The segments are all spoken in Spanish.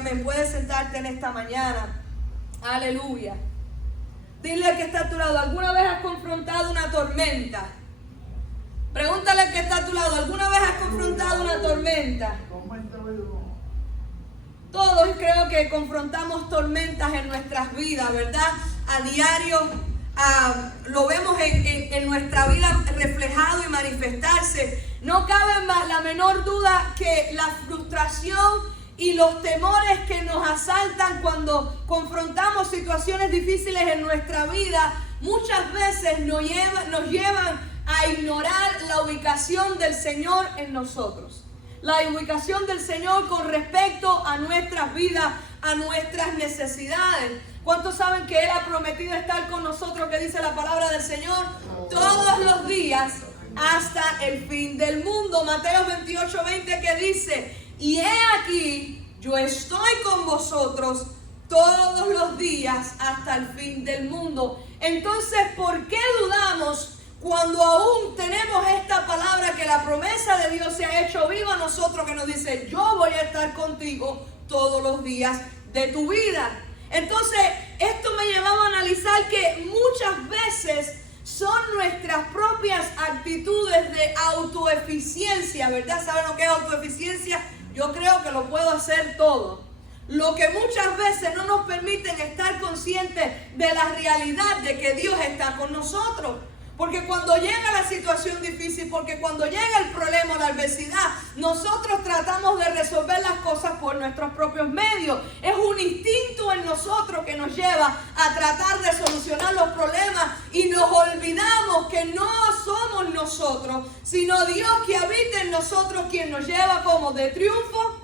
amén. Puedes sentarte en esta mañana. Aleluya. Dile al que está a tu lado, ¿alguna vez has confrontado una tormenta? Pregúntale al que está a tu lado, ¿alguna vez has confrontado una tormenta? Todos creo que confrontamos tormentas en nuestras vidas, ¿verdad? A diario lo vemos en nuestra vida reflejado y manifestarse. No cabe más la menor duda que la frustración y los temores que nos asaltan cuando confrontamos situaciones difíciles en nuestra vida muchas veces nos llevan a ignorar la ubicación del Señor en nosotros. La ubicación del Señor con respecto a nuestras vidas, a nuestras necesidades. ¿Cuántos saben que Él ha prometido estar con nosotros, que dice la palabra del Señor? Todos los días hasta el fin del mundo. Mateo 28:20 que dice: y he aquí, yo estoy con vosotros todos los días hasta el fin del mundo. Entonces, ¿por qué dudamos cuando aún tenemos esta palabra que la promesa de Dios se ha hecho viva a nosotros, que nos dice: yo voy a estar contigo todos los días de tu vida? Entonces, esto me llevaba a analizar que muchas veces son nuestras propias actitudes de autoeficiencia, ¿verdad? ¿Saben lo que es autoeficiencia? Yo creo que lo puedo hacer todo. Lo que muchas veces no nos permiten estar conscientes de la realidad de que Dios está con nosotros. Porque cuando llega la situación difícil, porque cuando llega el problema, la adversidad, nosotros tratamos de resolver las cosas por nuestros propios medios. Es un instinto en nosotros que nos lleva a tratar de solucionar los problemas y nos olvidamos que no somos nosotros, sino Dios que habita en nosotros, quien nos lleva como de triunfo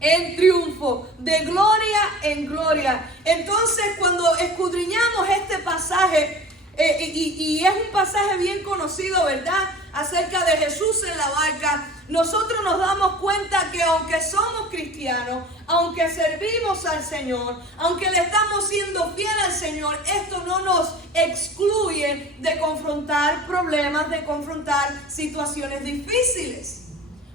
en triunfo, de gloria en gloria. Entonces, cuando escudriñamos este pasaje, y es un pasaje bien conocido, ¿verdad? Acerca de Jesús en la barca, nosotros nos damos cuenta que aunque somos cristianos, aunque servimos al Señor, aunque le estamos siendo fiel al Señor, esto no nos excluye de confrontar problemas, de confrontar situaciones difíciles.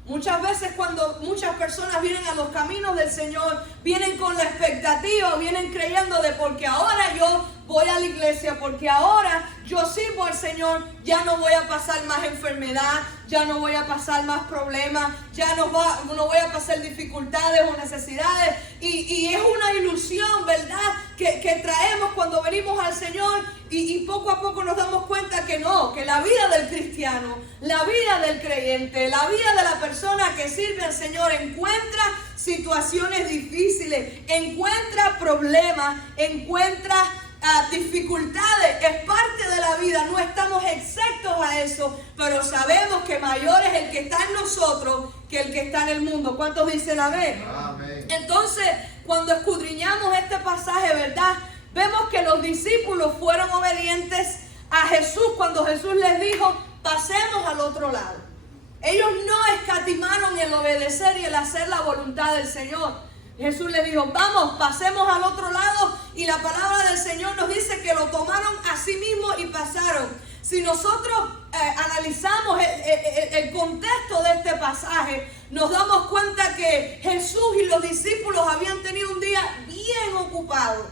Muchas veces cuando muchas personas vienen a los caminos del Señor, vienen con la expectativa, vienen creyendo de porque ahora yo voy a la iglesia, porque ahora yo sirvo al Señor, ya no voy a pasar más enfermedad, ya no voy a pasar más problemas, ya no voy a pasar dificultades o necesidades. Y es una ilusión, ¿verdad?, que traemos cuando venimos al Señor y poco a poco nos damos cuenta que no, que la vida del cristiano, la vida del creyente, la vida de la persona que sirve al Señor encuentra situaciones difíciles, encuentra problemas, encuentra dificultades, es parte de la vida, no estamos exentos a eso, pero sabemos que mayor es el que está en nosotros que el que está en el mundo. ¿Cuántos dicen amén? Amén. Entonces, cuando escudriñamos este pasaje, ¿verdad?, vemos que los discípulos fueron obedientes a Jesús cuando Jesús les dijo: pasemos al otro lado. Ellos no escatimaron el obedecer y el hacer la voluntad del Señor. Jesús les dijo: vamos, pasemos al otro lado, y la palabra del Señor nos dice que lo tomaron a sí mismos y pasaron. Si nosotros analizamos el contexto de este pasaje, nos damos cuenta que Jesús y los discípulos habían tenido un día bien ocupado.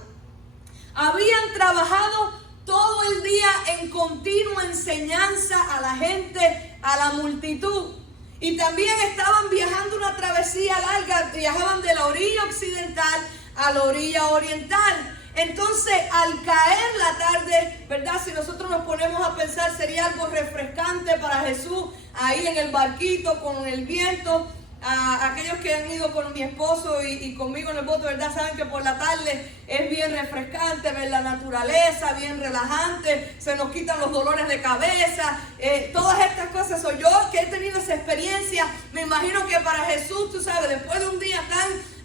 Habían trabajado todo el día en continua enseñanza a la gente, a la multitud. Y también estaban viajando una travesía larga, viajaban de la orilla occidental a la orilla oriental. Entonces, al caer la tarde, ¿verdad?, si nosotros nos ponemos a pensar, sería algo refrescante para Jesús, ahí en el barquito con el viento. Aquellos que han ido con mi esposo y conmigo en el bote, ¿verdad?, saben que por la tarde es bien refrescante ver la naturaleza, bien relajante, se nos quitan los dolores de cabeza, todas estas cosas. Soy yo que he tenido esa experiencia. Me imagino que para Jesús, tú sabes, después de un día tan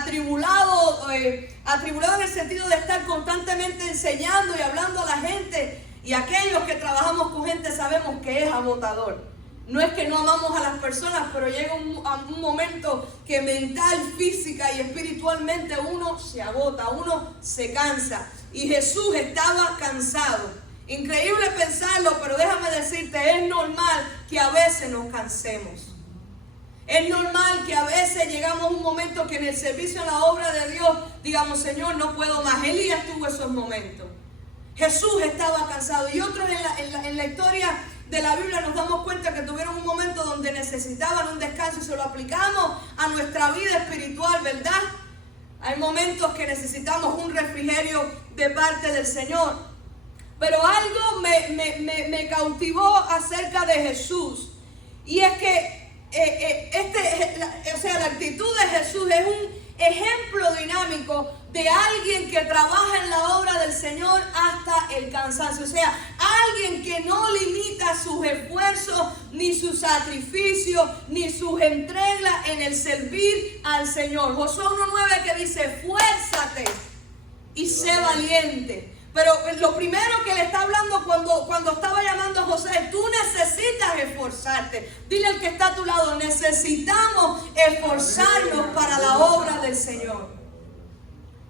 atribulado en el sentido de estar constantemente enseñando y hablando a la gente, y aquellos que trabajamos con gente sabemos que es agotador. No es que no amamos a las personas, pero llega un momento que mental, física y espiritualmente uno se agota, uno se cansa. Y Jesús estaba cansado. Increíble pensarlo, pero déjame decirte, es normal que a veces nos cansemos. Es normal que a veces llegamos a un momento que en el servicio, en la obra de Dios, digamos, Señor, no puedo más. Elías tuvo esos momentos. Jesús estaba cansado. Y otros en la historia de la Biblia nos damos cuenta que tuvieron un momento donde necesitaban un descanso y se lo aplicamos a nuestra vida espiritual, ¿verdad? Hay momentos que necesitamos un refrigerio de parte del Señor. Pero algo me cautivó acerca de Jesús. Y es que la actitud de Jesús es un ejemplo dinámico de alguien que trabaja en la obra del Señor hasta el cansancio. O sea, alguien que no limita sus esfuerzos, ni su sacrificio, ni sus entregas en el servir al Señor. Josué 1:9 que dice, esfuérzate y sé valiente. Pero lo primero que le está hablando cuando estaba llamando a José, tú necesitas esforzarte. Dile al que está a tu lado, necesitamos esforzarnos para la obra del Señor.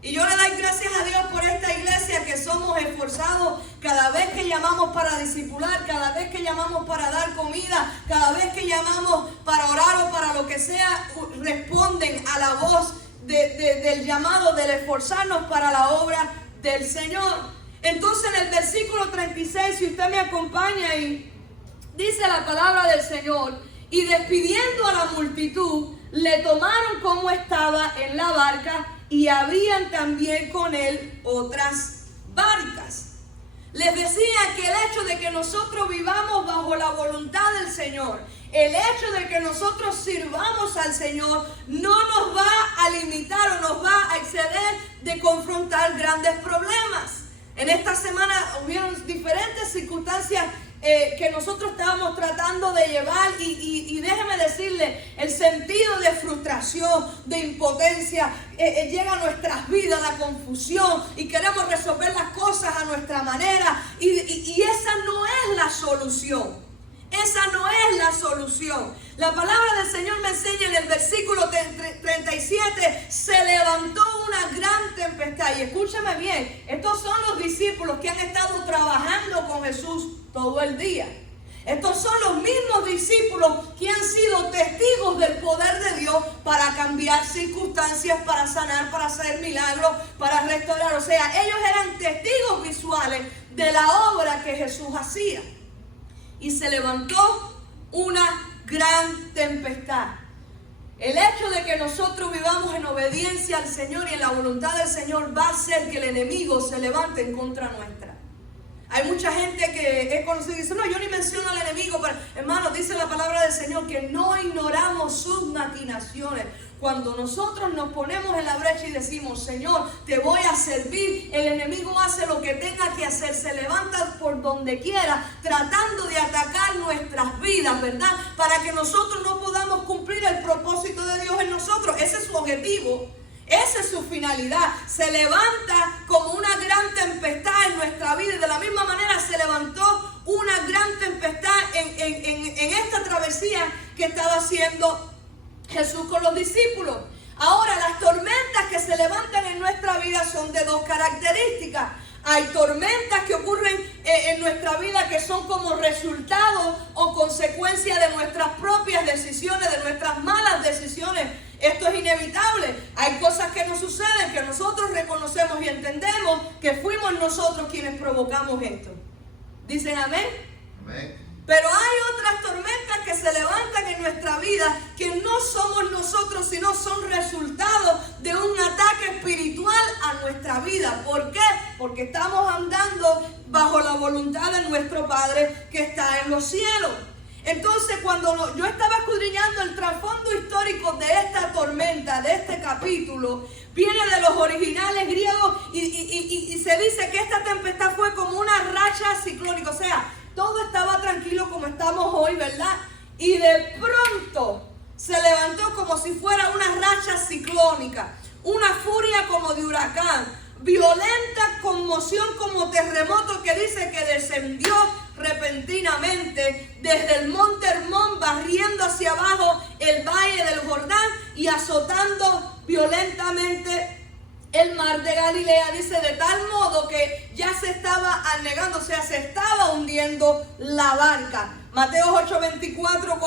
Y yo le doy gracias a Dios por esta iglesia que somos esforzados cada vez que llamamos para discipular, cada vez que llamamos para dar comida, cada vez que llamamos para orar o para lo que sea, responden a la voz del llamado, del esforzarnos para la obra del Señor. Entonces en el versículo 36, si usted me acompaña ahí, dice la palabra del Señor, y despidiendo a la multitud, le tomaron como estaba en la barca, y habían también con él otras barcas. Les decía que el hecho de que nosotros vivamos bajo la voluntad del Señor, el hecho de que nosotros sirvamos al Señor, no nos va a limitar o nos va a exceder de confrontar grandes problemas. En esta semana hubieron diferentes circunstancias que nosotros estábamos tratando de llevar y déjeme decirle, el sentido de frustración, de impotencia, llega a nuestras vidas, la confusión y queremos resolver las cosas a nuestra manera y esa no es la solución. Esa no es la solución. La palabra del Señor me enseña en el versículo 37, se levantó una gran tempestad. Y escúchame bien, estos son los discípulos que han estado trabajando con Jesús todo el día. Estos son los mismos discípulos que han sido testigos del poder de Dios para cambiar circunstancias, para sanar, para hacer milagros, para restaurar. O sea, ellos eran testigos visuales de la obra que Jesús hacía. Y se levantó una gran tempestad. El hecho de que nosotros vivamos en obediencia al Señor y en la voluntad del Señor va a hacer que el enemigo se levante en contra nuestra. Hay mucha gente que es conocida y dice, no, yo ni menciono al enemigo, pero hermanos, dice la palabra del Señor que no ignoramos sus maquinaciones. Cuando nosotros nos ponemos en la brecha y decimos, Señor, te voy a servir, el enemigo hace lo que tenga que hacer, se levanta por donde quiera, tratando de atacar nuestras vidas, ¿verdad? Para que nosotros no podamos cumplir el propósito de Dios en nosotros. Ese es su objetivo. Esa es su finalidad. Se levanta como una gran tempestad en nuestra vida y de la misma manera se levantó una gran tempestad en esta travesía que estaba haciendo Jesús con los discípulos. Ahora, las tormentas que se levantan en nuestra vida son de dos características. Hay tormentas que ocurren en nuestra vida que son como resultado o consecuencia de nuestras propias decisiones, de nuestras malas decisiones. Esto es inevitable. Hay cosas que nos suceden que nosotros reconocemos y entendemos que fuimos nosotros quienes provocamos esto. ¿Dicen amén? Amén. Pero hay otras tormentas que se levantan en nuestra vida que no somos nosotros, sino son resultado de un ataque espiritual a nuestra vida. ¿Por qué? Porque estamos andando bajo la voluntad de nuestro Padre que está en los cielos. Entonces, cuando yo estaba escudriñando el trasfondo histórico de esta tormenta, de este capítulo, viene de los originales griegos y se dice que esta tempestad fue como una racha ciclónica. O sea, todo estaba tranquilo como estamos hoy, ¿verdad? Y de pronto se levantó como si fuera una racha ciclónica, una furia como de huracán, violenta conmoción como terremoto que dice que descendió repentinamente desde el monte Hermón, barriendo hacia abajo el valle del Jordán y azotando violentamente el mar de Galilea, dice, de tal modo que ya se estaba anegando, o sea, se estaba hundiendo la barca. Mateo 8:24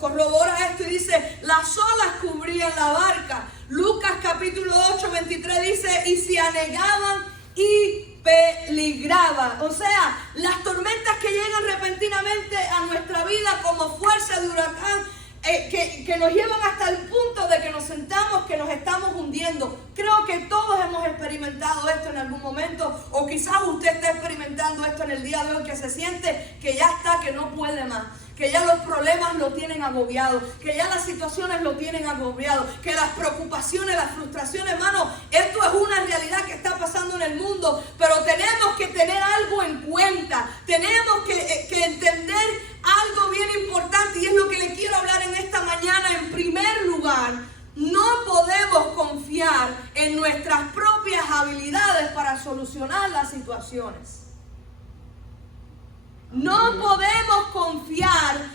corrobora esto y dice, las olas cubrían la barca. Lucas capítulo 8:23 dice, y se anegaban y peligraban. O sea, las tormentas que llegan repentinamente a nuestra vida como fuerza de huracán, que nos llevan hasta el punto de que nos sentamos, que nos estamos hundiendo. Creo que todos hemos experimentado esto en algún momento, o quizás usted está experimentando esto en el día de hoy, que se siente que ya está, que no puede más, que ya los problemas lo tienen agobiado, que ya las situaciones lo tienen agobiado, que las preocupaciones, las frustraciones, hermano, esto es una realidad que está pasando en el mundo, pero tenemos que tener algo en cuenta, tenemos que entender algo bien importante, y es lo que le quiero hablar en esta mañana. En primer lugar, no podemos confiar en nuestras propias habilidades para solucionar las situaciones. No podemos confiar,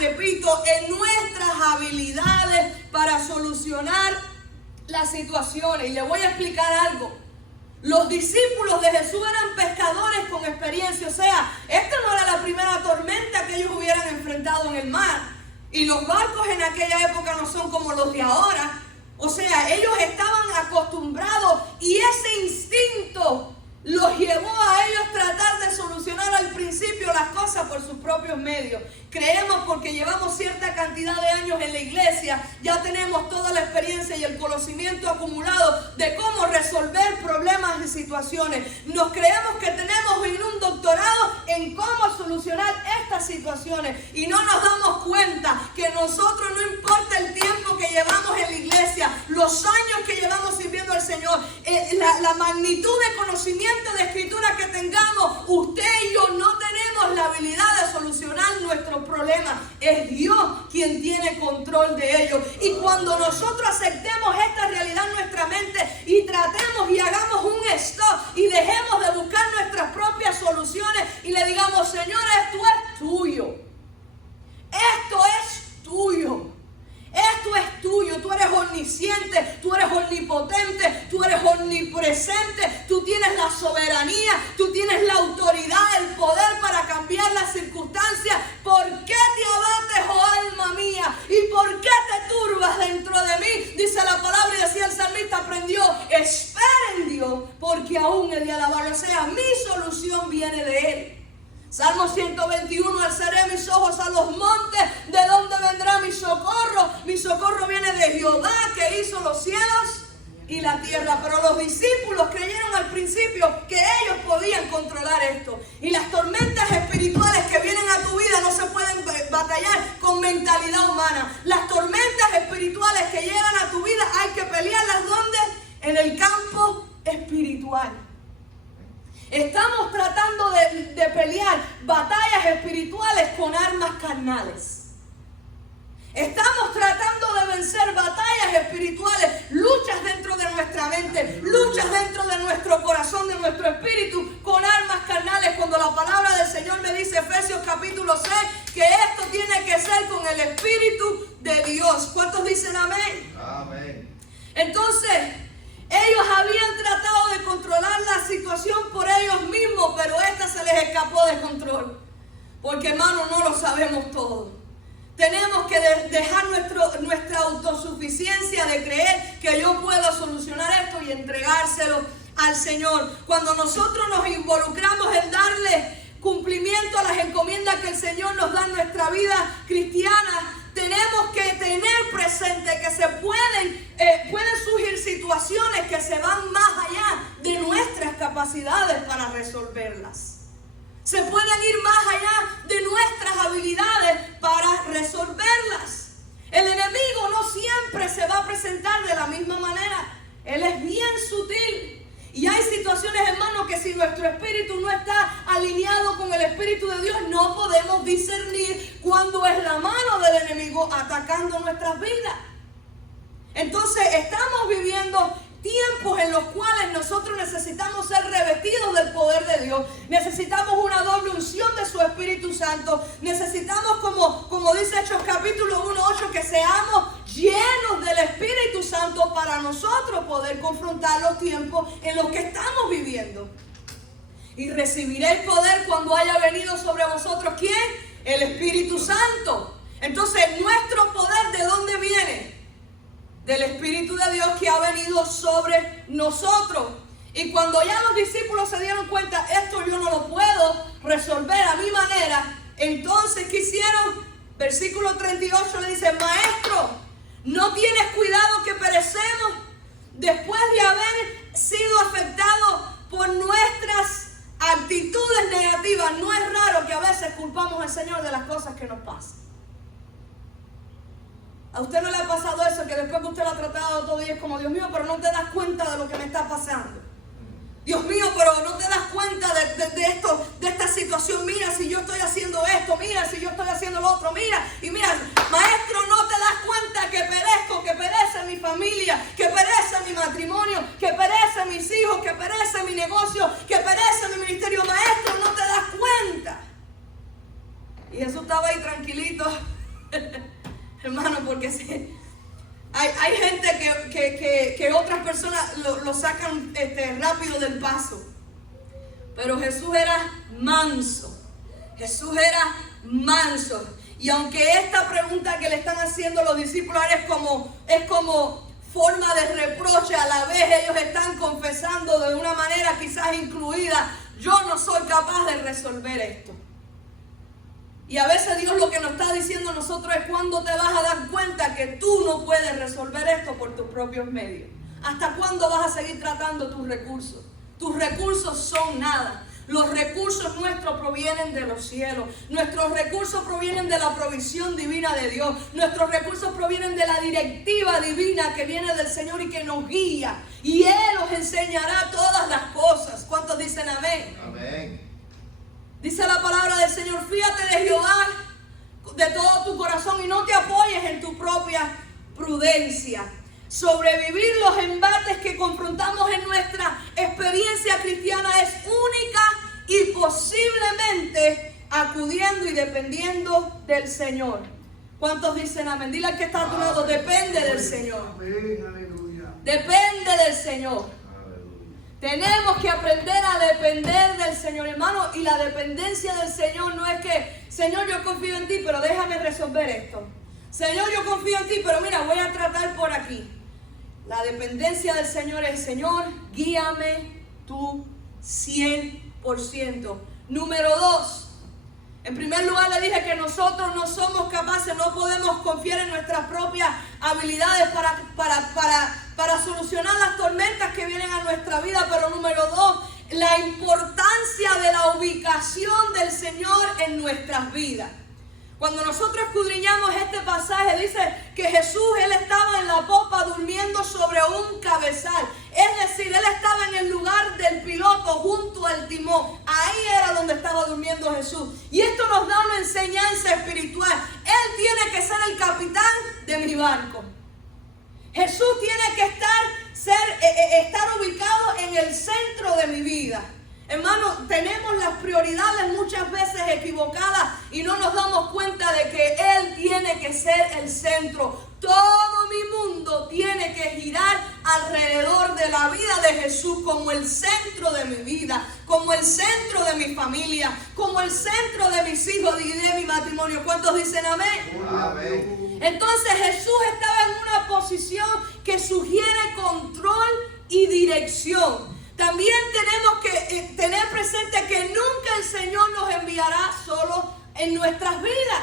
repito, en nuestras habilidades para solucionar las situaciones. Y le voy a explicar algo. Los discípulos de Jesús eran pescadores con experiencia, o sea, esta no era la primera tormenta que ellos hubieran enfrentado en el mar. Y los barcos en aquella época no son como los de ahora. O sea, ellos estaban acostumbrados y ese instinto los llevó a ellos tratar de solucionar al principio las cosas por sus propios medios. Creemos porque llevamos cierta cantidad de años en la iglesia, ya tenemos toda la experiencia y el conocimiento acumulado de cómo resolver problemas y situaciones. Nos creemos que tenemos un doctorado en cómo solucionar estas situaciones y no nos damos cuenta que nosotros, no importa el tiempo que llevamos en la iglesia, los años que llevamos sirviendo al Señor, la magnitud de conocimiento de escritura que tengamos, usted y yo no tenemos la habilidad de solucionar nuestros problemas. Es Dios quien tiene control de ellos. Y cuando nosotros aceptemos esta realidad en nuestra mente y tratemos y hagamos un stop y dejemos de buscar nuestras propias soluciones y le digamos, Señor, esto es tuyo. Esto es tuyo. Esto es tuyo, tú eres omnisciente, tú eres omnipotente, tú eres omnipresente, tú tienes la soberanía, tú tienes la autoridad, el poder para cambiar las circunstancias. ¿Por qué te abates, oh alma mía? ¿Y por qué te turbas dentro de mí? Dice la palabra y decía el salmista, aprendió, espera en Dios, porque aún he de alabarlo. O sea, mi solución viene de Él. Salmo 121, alzaré mis ojos a los montes, ¿de dónde vendrá mi socorro? Mi socorro viene de Jehová, que hizo los cielos y la tierra. Pero los discípulos creyeron al principio que ellos podían controlar esto. Y las tormentas espirituales que vienen a tu vida no se pueden batallar con mentalidad humana. Las tormentas espirituales que llegan a tu vida hay que pelearlas, ¿dónde? En el campo espiritual. Estamos tratando de pelear batallas espirituales con armas carnales. Estamos tratando de vencer batallas espirituales, luchas dentro de nuestra mente, luchas dentro de nuestro corazón, de nuestro espíritu, con armas carnales. Cuando la palabra del Señor me dice, Efesios capítulo 6, que esto tiene que ser con el Espíritu de Dios. ¿Cuántos dicen amén? Amén. Entonces, ellos habían tratado de controlar la situación por ellos mismos, pero esta se les escapó de control. Porque, hermano, no lo sabemos todo. Tenemos que dejar nuestra autosuficiencia de creer que yo puedo solucionar esto y entregárselo al Señor. Cuando nosotros nos involucramos en darle cumplimiento a las encomiendas que el Señor nos da en nuestra vida cristiana, tenemos que tener presente que se pueden surgir situaciones que se van más allá de nuestras capacidades para resolverlas. Se pueden ir más allá de nuestras habilidades para resolverlas. El enemigo no siempre se va a presentar de la misma manera. Él es bien sutil. Y hay situaciones, hermanos, que si nuestro espíritu no está alineado con el Espíritu de Dios, no podemos discernir cuándo es la mano del enemigo atacando nuestras vidas. Entonces, estamos viviendo tiempos en los cuales nosotros necesitamos ser revestidos del poder de Dios. Necesitamos una doble unción de su Espíritu Santo. Necesitamos, como dice Hechos capítulo 1:8, que seamos llenos del Espíritu Santo tiempo para nosotros poder confrontar los tiempos en los que estamos viviendo. Y recibiréis poder cuando haya venido sobre vosotros, ¿quién? El Espíritu Santo. Entonces, nuestro poder, ¿de dónde viene? Del Espíritu de Dios que ha venido sobre nosotros. Y cuando ya los discípulos se dieron cuenta, esto yo no lo puedo resolver a mi manera, entonces, ¿qué hicieron? Versículo 38 le dice: Maestro, ¿no tienes cuidado que perecemos? Después de haber sido afectados por nuestras actitudes negativas. No es raro que a veces culpamos al Señor de las cosas que nos pasan. ¿A usted no le ha pasado eso? Que después que usted lo ha tratado todo y es como: Dios mío, pero no te das cuenta de lo que me está pasando. Dios mío, pero no te das cuenta de esto, de esta situación. Mira, si yo estoy haciendo esto, mira, si yo estoy haciendo lo otro, mira. Y mira, maestro, no te das cuenta que perezco, que perece mi familia, que perece mi matrimonio, que perece mis hijos, que perece mi negocio, que perece mi ministerio. Maestro, no te das cuenta. Y Jesús estaba ahí tranquilito, hermano, porque sí. Hay gente que otras personas lo sacan rápido del paso. Pero Jesús era manso. Jesús era manso. Y aunque esta pregunta que le están haciendo los discípulos es como forma de reproche, a la vez ellos están confesando de una manera quizás incluida: yo no soy capaz de resolver esto. Y a veces Dios lo que nos está diciendo a nosotros es: ¿cuándo te vas a dar cuenta que tú no puedes resolver esto por tus propios medios? ¿Hasta cuándo vas a seguir tratando tus recursos? Tus recursos son nada. Los recursos nuestros provienen de los cielos. Nuestros recursos provienen de la provisión divina de Dios. Nuestros recursos provienen de la directiva divina que viene del Señor y que nos guía. Y Él nos enseñará todas las cosas. ¿Cuántos dicen amén? Amén. Dice la palabra del Señor: fíjate de Jehová de todo tu corazón y no te apoyes en tu propia prudencia. Sobrevivir los embates que confrontamos en nuestra experiencia cristiana es única y posiblemente acudiendo y dependiendo del Señor. ¿Cuántos dicen amén? Dile al que está a tu lado: depende del Señor. Depende del Señor. Tenemos que aprender a depender del Señor, hermano. Y la dependencia del Señor no es que: Señor, yo confío en ti, pero déjame resolver esto. Señor, yo confío en ti, pero mira, voy a tratar por aquí. La dependencia del Señor es: Señor, guíame tú 100%. Número 2. En primer lugar le dije que nosotros no somos capaces, no podemos confiar en nuestras propias habilidades para solucionar las tormentas que vienen a nuestra vida. Pero número 2, la importancia de la ubicación del Señor en nuestras vidas. Cuando nosotros escudriñamos este pasaje, dice que Jesús, Él estaba en la popa durmiendo sobre un cabezal. Es decir, Él estaba en el lugar del piloto junto al timón. Ahí era donde estaba durmiendo Jesús. Y esto nos da una enseñanza espiritual. Él tiene que ser el capitán de mi barco. Jesús tiene que estar ubicado en el centro de mi vida. Hermano, tenemos las prioridades muchas veces equivocadas y no nos damos cuenta de que Él tiene que ser el centro. Todo mi mundo tiene que girar alrededor de la vida de Jesús como el centro de mi vida, como el centro de mi familia, como el centro de mis hijos y de mi matrimonio. ¿Cuántos dicen amén? Amén. Entonces Jesús estaba en una posición que sugiere control y dirección. También tenemos que tener presente que nunca el Señor nos enviará solo en nuestras vidas.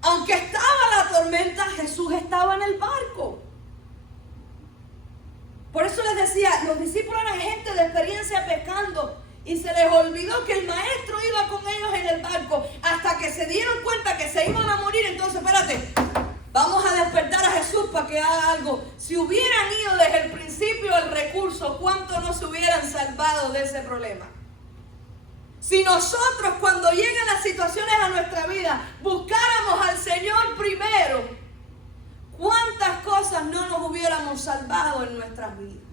Aunque estaba la tormenta, Jesús estaba en el barco. Por eso les decía, los discípulos eran gente de experiencia pescando y se les olvidó que el maestro iba con ellos en el barco hasta que se dieron cuenta que se iban a morir. Entonces, espérate, vamos a despertar a Jesús para que haga algo. Si hubieran ido desde el principio el recurso, ¿cuánto no se hubieran salvado de ese problema? Si nosotros, cuando lleguen las situaciones a nuestra vida, buscáramos al Señor primero, ¿cuántas cosas no nos hubiéramos salvado en nuestras vidas?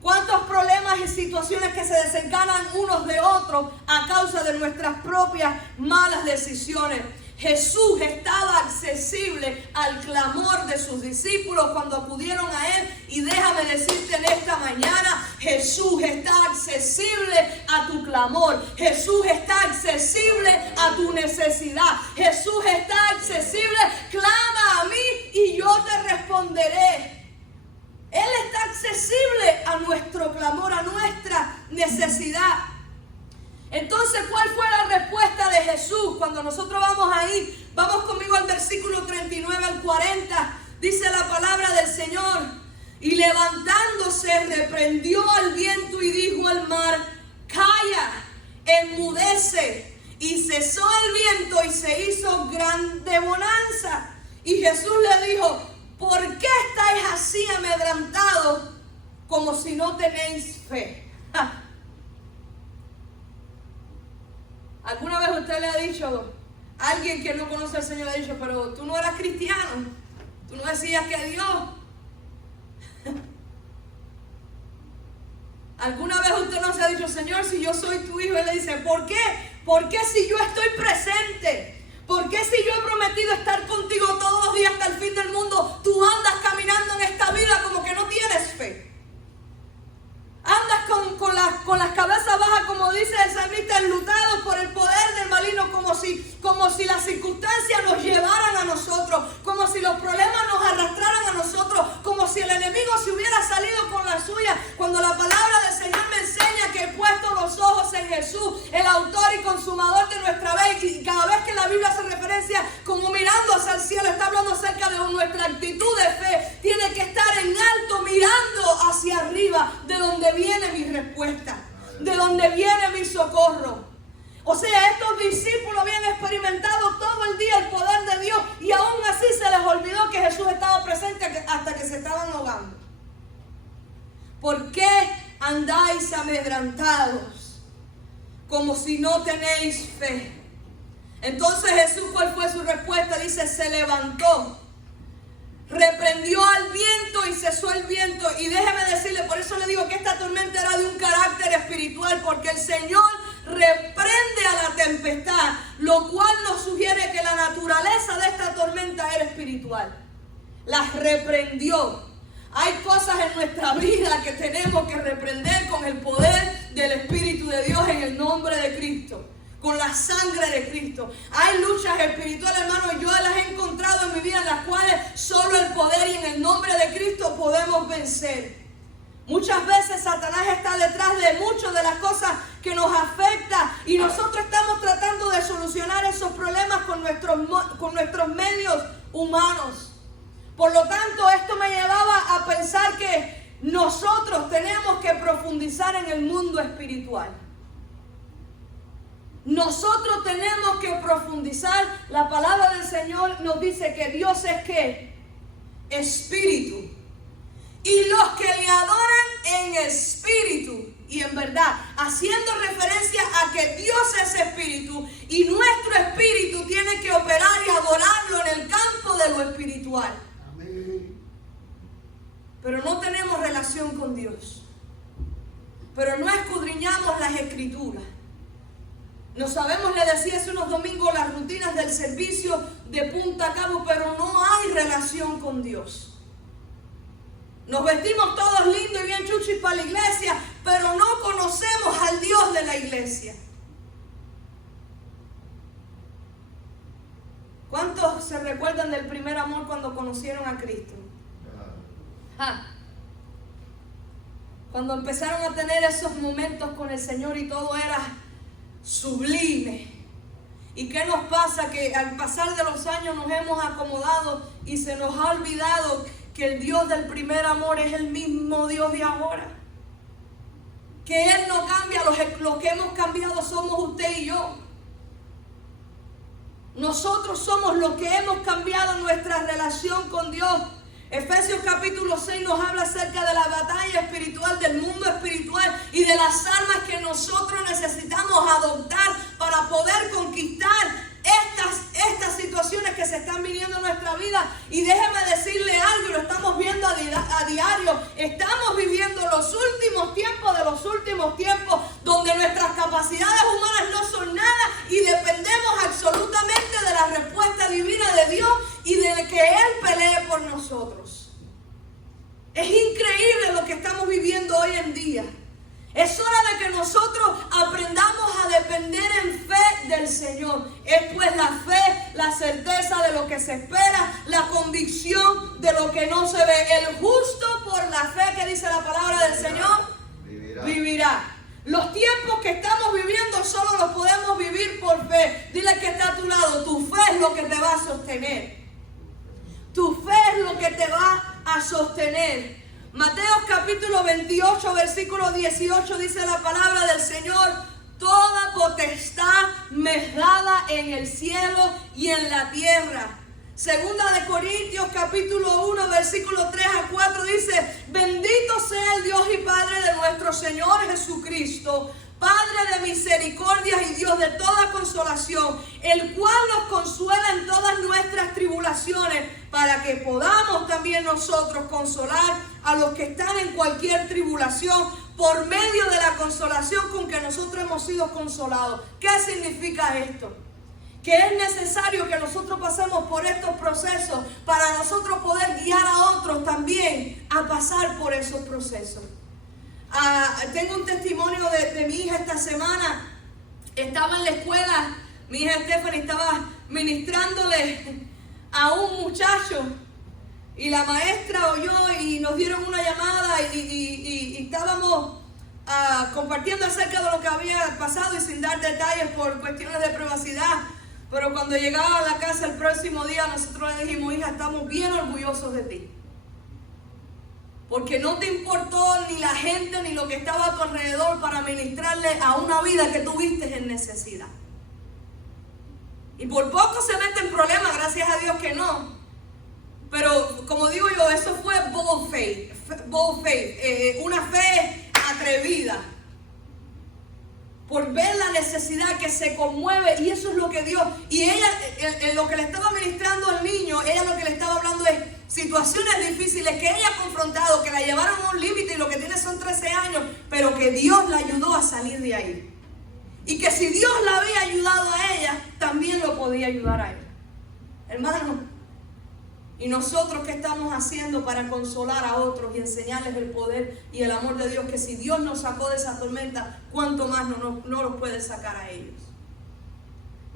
¿Cuántos problemas y situaciones que se desencadenan unos de otros a causa de nuestras propias malas decisiones? Jesús estaba accesible al clamor de sus discípulos cuando acudieron a Él. Y déjame decirte en esta mañana, Jesús está accesible a tu clamor. Jesús está accesible a tu necesidad. Jesús está accesible. Clama a mí y yo te responderé. Él está accesible a nuestro clamor, a nuestra necesidad. Entonces, ¿cuál fue la respuesta de Jesús? Cuando nosotros vamos ahí, vamos conmigo al versículo 39 al 40. Dice la palabra del Señor: y levantándose reprendió al viento y dijo al mar: calla, enmudece. Y cesó el viento y se hizo grande bonanza. Y Jesús le dijo: ¿por qué estáis así amedrentados como si no tenéis fe? ¿Alguna vez usted le ha dicho a alguien que no conoce al Señor, le ha dicho: pero tú no eras cristiano, tú no decías que Dios? ¿Alguna vez usted no se ha dicho: Señor, si yo soy tu hijo? Él le dice: ¿por qué? ¿Por qué si yo estoy presente? ¿Por qué si yo he prometido estar contigo todos los días hasta el fin del mundo, tú andas caminando en esta vida como que no tienes fe? Andas con las cabezas bajas, como dice el salmista, enlutados por el poder del maligno, como si las circunstancias nos llevaran a nosotros, como si los problemas nos arrastraran a nosotros, como si el enemigo se hubiera salido con la suya, cuando la palabra del Señor me enseña que he puesto los ojos en Jesús, el autor y consumador de nuestra fe. Y cada vez que la Biblia hace referencia como mirando hacia el cielo, está hablando acerca de nuestra actitud de fe. Tiene que estar en alto, mirando hacia arriba, de donde viene mi respuesta, de donde viene mi socorro. O sea, estos discípulos habían experimentado todo el día el poder de Dios y aún así se les olvidó que Jesús estaba presente hasta que se estaban ahogando. ¿Por qué andáis amedrentados como si no tenéis fe? Entonces Jesús, ¿cuál fue su respuesta? Dice: se levantó, reprendió al viento y cesó el viento. Y déjeme decirle, por eso le digo que esta tormenta era de un carácter espiritual, porque el Señor reprende a la tempestad, lo cual nos sugiere que la naturaleza de esta tormenta era espiritual. Las reprendió. Hay cosas en nuestra vida que tenemos que reprender con el poder del Espíritu de Dios en el nombre de Cristo, con la sangre de Cristo. Hay luchas espirituales, hermanos, yo las he encontrado en mi vida, en las cuales solo el poder y en el nombre de Cristo podemos vencer. Muchas veces Satanás está detrás de muchas de las cosas que nos afectan y nosotros estamos tratando de solucionar esos problemas con nuestros medios humanos. Por lo tanto, esto me llevaba a pensar que nosotros tenemos que profundizar en el mundo espiritual. Nosotros tenemos que profundizar. La palabra del Señor nos dice que Dios es ¿qué? Espíritu. Y los que le adoran en espíritu y en verdad, haciendo referencia a que Dios es espíritu y nuestro espíritu tiene que operar y adorarlo en el campo de lo espiritual. Amén. Pero no tenemos relación con Dios. Pero no escudriñamos las escrituras. No sabemos, le decía hace unos domingos, las rutinas del servicio de punta a cabo, pero no hay relación con Dios. Nos vestimos todos lindos y bien chuchis para la iglesia, pero no conocemos al Dios de la iglesia. ¿Cuántos se recuerdan del primer amor cuando conocieron a Cristo? Cuando empezaron a tener esos momentos con el Señor y todo era sublime. ¿Y qué nos pasa? Que al pasar de los años nos hemos acomodado y se nos ha olvidado que el Dios del primer amor es el mismo Dios de ahora. Que Él no cambia, los que hemos cambiado somos usted y yo. Nosotros somos los que hemos cambiado nuestra relación con Dios. Efesios capítulo 6 nos habla acerca de la batalla espiritual, del mundo espiritual y de las armas que nosotros necesitamos adoptar para poder conquistar estas situaciones que se están viniendo en nuestra vida. Y déjeme decirle algo, lo estamos viendo a diario. Estamos viviendo los últimos tiempos de los últimos tiempos, donde nuestras capacidades humanas no son nada y dependemos absolutamente de la respuesta Es increíble lo que estamos viviendo hoy en día. Es hora de que nosotros aprendamos a depender en fe del Señor. Es pues la fe, la certeza de lo que se espera, la convicción de lo que no se ve. El justo por la fe, que dice la palabra del Señor, vivirá. Los tiempos que estamos viviendo solo los podemos vivir por fe. Dile que está a tu lado, tu fe es lo que te va a sostener. Tu fe es lo que te va a sostener. Mateo capítulo 28, versículo 18 dice la palabra del Señor: toda potestad me es dada en el cielo y en la tierra. Segunda de Corintios capítulo 1, versículo 3 a 4 dice: bendito sea el Dios y Padre de nuestro Señor Jesucristo, Padre de misericordias y Dios de toda consolación, el cual nos consuela en todas nuestras tribulaciones, para que podamos también nosotros consolar a los que están en cualquier tribulación, por medio de la consolación con que nosotros hemos sido consolados. ¿Qué significa esto? Que es necesario que nosotros pasemos por estos procesos para nosotros poder guiar a otros también a pasar por esos procesos. Tengo un testimonio de mi hija esta semana. Estaba en la escuela, mi hija Stephanie estaba ministrándole a un muchacho y la maestra oyó y nos dieron una llamada y estábamos compartiendo acerca de lo que había pasado y sin dar detalles por cuestiones de privacidad. Pero cuando llegaba a la casa el próximo día, nosotros le dijimos: hija, estamos bien orgullosos de ti. Porque no te importó ni la gente ni lo que estaba a tu alrededor para ministrarle a una vida que tuviste en necesidad. Y por poco se mete en problemas, gracias a Dios que no. Pero como digo yo, eso fue bold faith, una fe atrevida. Por ver la necesidad, que se conmueve, y eso es lo que Dios. Y ella, en lo que le estaba ministrando al niño, ella lo que le estaba hablando es situaciones difíciles que ella ha confrontado, que la llevaron a un límite y lo que tiene son 13 años, pero que Dios la ayudó a salir de ahí. Y que si Dios la había ayudado a ella, también lo podía ayudar a él. Hermano, ¿y nosotros qué estamos haciendo para consolar a otros y enseñarles el poder y el amor de Dios? Que si Dios nos sacó de esa tormenta, ¿cuánto más no los puede sacar a ellos?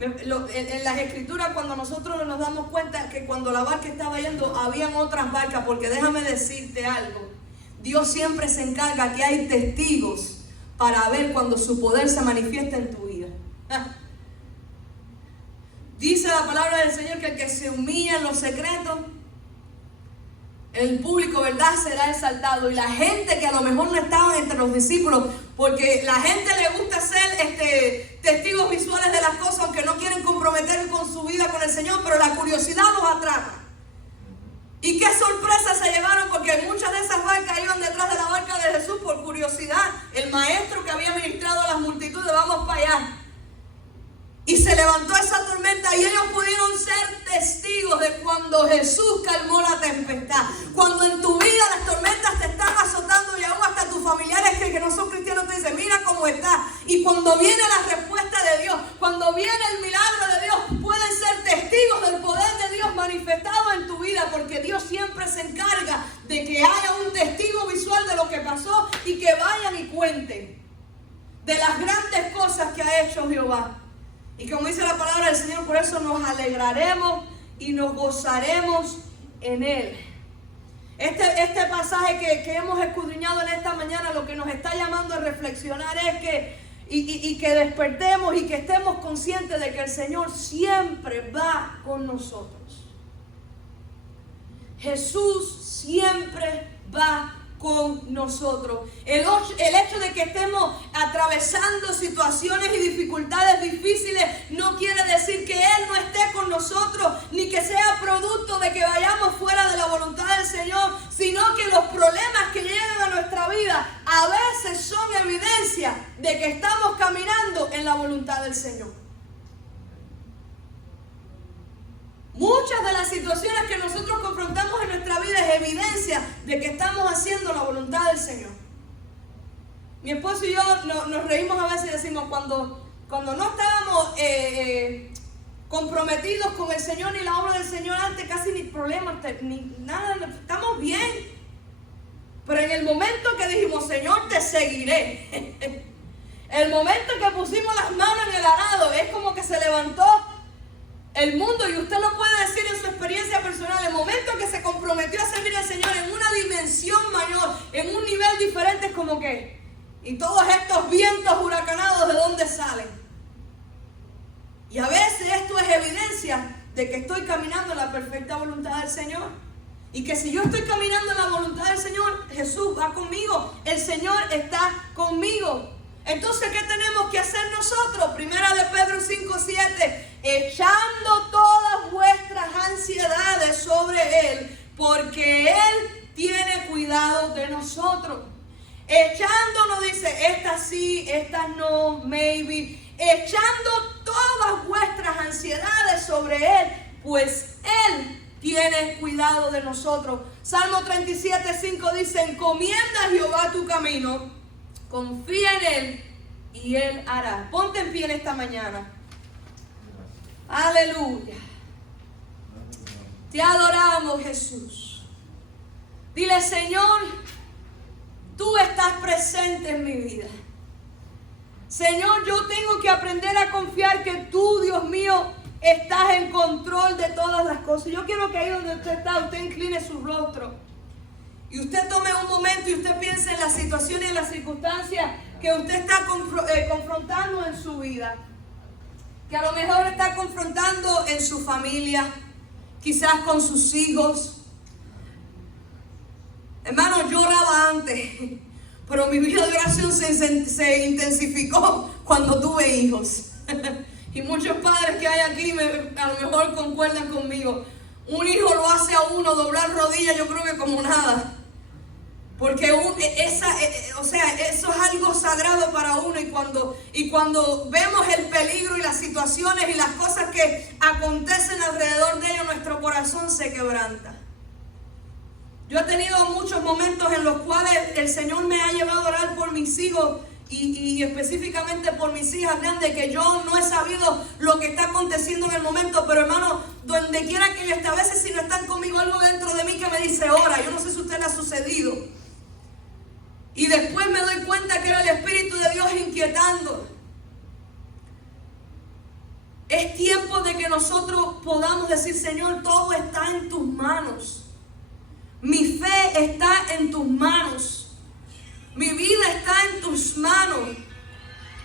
En las escrituras, cuando nosotros nos damos cuenta que cuando la barca estaba yendo, habían otras barcas, porque déjame decirte algo: Dios siempre se encarga que hay testigos para ver cuando su poder se manifiesta en tu vida. Dice la palabra del Señor que el que se humilla en los secretos, el público, ¿verdad?, será exaltado. Y la gente que a lo mejor no estaban entre los discípulos, porque la gente le gusta ser testigos visuales de las cosas, aunque no quieren comprometer con su vida con el Señor, pero la curiosidad los atrapa. Y qué sorpresa se llevaron, porque muchas de esas barcas iban detrás de la barca de Jesús por curiosidad. El maestro que había ministrado a las multitudes: vamos para allá. Y se levantó esa tormenta y ellos pudieron ser testigos de cuando Jesús calmó la tempestad. Cuando en tu vida las tormentas te están azotando y aún hasta tus familiares que no son cristianos te dicen: mira cómo está. Y cuando viene la respuesta de Dios, cuando viene el milagro de Dios, pueden ser testigos del poder de Dios manifestado en tu vida, porque Dios siempre se encarga de que haya un testigo visual de lo que pasó y que vayan y cuenten de las grandes cosas que ha hecho Jehová. Y como dice la palabra del Señor, por eso nos alegraremos y nos gozaremos en Él. Este pasaje que hemos escudriñado en esta mañana, lo que nos está llamando a reflexionar es que despertemos y que estemos conscientes de que el Señor siempre va con nosotros. Jesús siempre va con nosotros. El hecho de que estemos atravesando situaciones y dificultades difíciles no quiere decir que Él no esté con nosotros, ni que sea producto de que vayamos fuera de la voluntad del Señor, sino que los problemas que llegan a nuestra vida a veces son evidencia de que estamos caminando en la voluntad del Señor. Muchas de las situaciones que nosotros confrontamos en nuestra vida es evidencia de que estamos haciendo la voluntad del Señor. Mi esposo y yo nos reímos a veces y decimos, cuando no estábamos comprometidos con el Señor y la obra del Señor antes, casi ni problemas, ni nada, estamos bien. Pero en el momento que dijimos, Señor, te seguiré, el momento que pusimos las manos en el arado, es como que se levantó el mundo. Y usted lo puede decir en su experiencia personal. El momento que se comprometió a servir al Señor en una dimensión mayor, en un nivel diferente, es como que, y todos estos vientos huracanados, ¿de dónde salen? Y a veces esto es evidencia de que estoy caminando en la perfecta voluntad del Señor. Y que si yo estoy caminando en la voluntad del Señor, Jesús va conmigo, el Señor está conmigo. Entonces, ¿qué tenemos que hacer nosotros? Primera de Pedro 5:7, echando todas vuestras ansiedades sobre Él, porque Él tiene cuidado de nosotros. Echando, no dice, estas sí, estas no, maybe. Echando todas vuestras ansiedades sobre Él, pues Él tiene cuidado de nosotros. Salmo 37:5 dice, encomienda a Jehová tu camino, confía en Él y Él hará. Ponte en pie en esta mañana. Aleluya. Te adoramos, Jesús. Dile, Señor, tú estás presente en mi vida. Señor, yo tengo que aprender a confiar que tú, Dios mío, estás en control de todas las cosas. Yo quiero que ahí donde usted está, usted incline su rostro y usted tome un momento y usted piense en las situaciones y en las circunstancias que usted está confrontando en su vida, que a lo mejor está confrontando en su familia, quizás con sus hijos. Hermano, yo oraba antes, pero mi vida de oración se intensificó cuando tuve hijos. Y muchos padres que hay aquí a lo mejor concuerdan conmigo. Un hijo lo hace a uno doblar rodillas, yo creo que como nada. Porque eso es algo sagrado para uno. Y cuando vemos el peligro y las situaciones y las cosas que acontecen alrededor de ellos, nuestro corazón se quebranta. Yo he tenido muchos momentos en los cuales el Señor me ha llevado a orar por mis hijos y específicamente por mis hijas grandes, que yo no he sabido lo que está aconteciendo en el momento, pero hermano, donde quiera que yo esté, a veces si no están conmigo, algo dentro de mí que me dice ora. Yo no sé si a usted le ha sucedido. Y después me doy cuenta que era el Espíritu de Dios inquietando. Es tiempo de que nosotros podamos decir, Señor, todo está en tus manos. Mi fe está en tus manos. Mi vida está en tus manos.